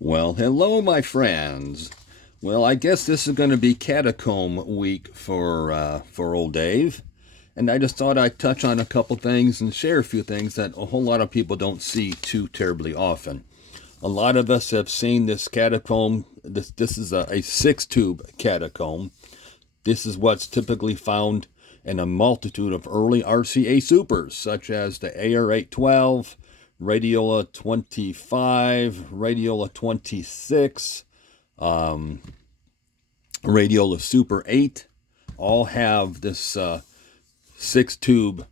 Well, hello, my friends. Well, I guess this is going to be catacomb week for old Dave, and I just thought I'd touch on a couple things and share a few things that a whole lot of people don't see too terribly often. A lot of us have seen this catacomb. This is a six-tube catacomb. This is what's typically found in a multitude of early RCA supers, such as the AR812, Radiola 25, Radiola 26, Radiola Super 8, all have this six-tube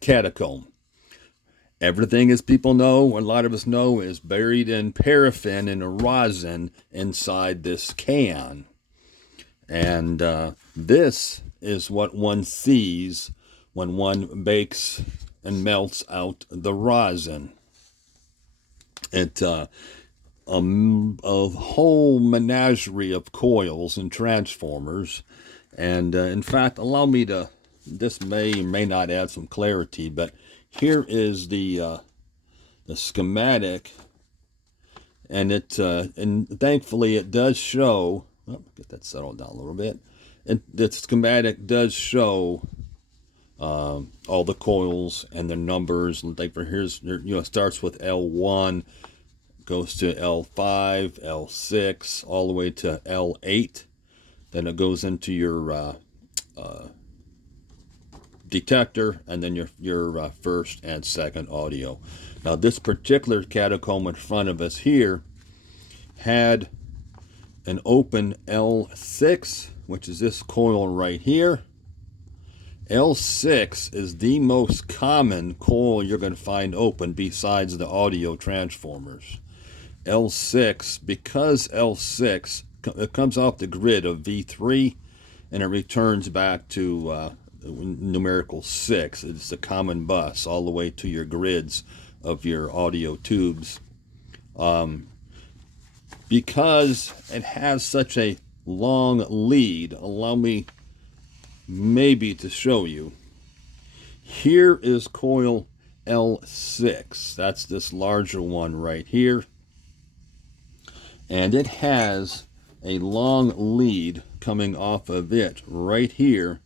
catacomb. Everything, as people know, a lot of us know, is buried in paraffin and a rosin inside this can. And this is what one sees when one bakes and melts out the rosin. It's a whole menagerie of coils and transformers. And in fact, allow me to, this may or may not add some clarity, but here is the schematic, and and thankfully it does show. Get that settled down a little bit. And the schematic does show all the coils and their numbers. Like for here's, it starts with L1, goes to L5, L6, all the way to L8. Then it goes into your detector, and then your first and second audio. Now, this particular catacomb in front of us here had an open L6, which is this coil right here. L6 is the most common coil you're going to find open besides the audio transformers. L6, because L6, it comes off the grid of V3 and it returns back to numerical 6. It's a common bus all the way to your grids of your audio tubes. Because it has such a long lead, allow me maybe to show you. Here is coil L6. That's this larger one right here. And it has a long lead coming off of it right here,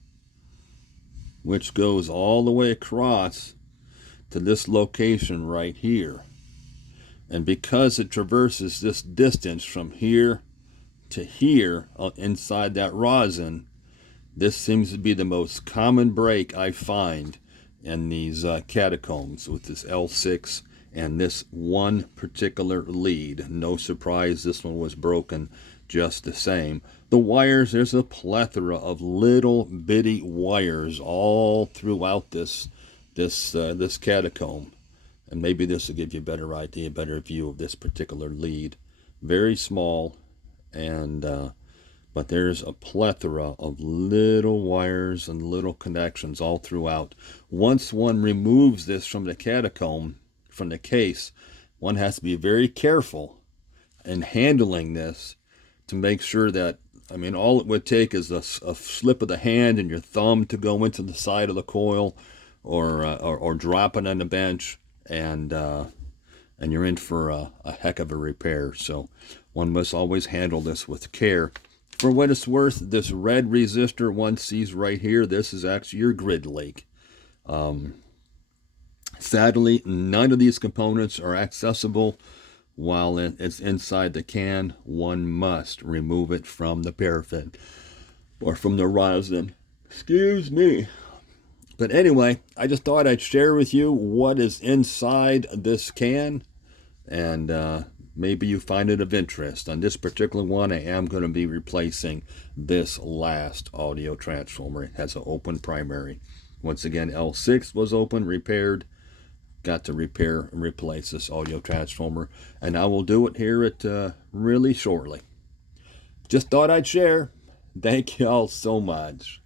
which goes all the way across to this location right here. And because it traverses this distance from here to here inside that rosin, this seems to be the most common break I find in these catacombs with this L6 and this one particular lead. No surprise this one was broken just the same. The wires, there's a plethora of little bitty wires all throughout this catacomb. And maybe this will give you a better idea, a better view of this particular lead. Very small, and but there's a plethora of little wires and little connections all throughout. Once one removes this from the catacomb, from the case, one has to be very careful in handling this to make sure that, I mean, all it would take is a slip of the hand and your thumb to go into the side of the coil, or drop it on the bench, and you're in for a heck of a repair. So one must always handle this with care. For what it's worth, this red resistor one sees right here, this is actually your grid link. Sadly, none of these components are accessible while it's inside the can. One must remove it from the paraffin or from the rosin. Excuse me. But anyway, I just thought I'd share with you what is inside this can, and maybe you find it of interest. On this particular one, I am going to be replacing this last audio transformer. It has an open primary. Once again, L6 was open, repaired. Got to repair and replace this audio transformer, and I will do it here at really shortly. Just thought I'd share. Thank you all so much.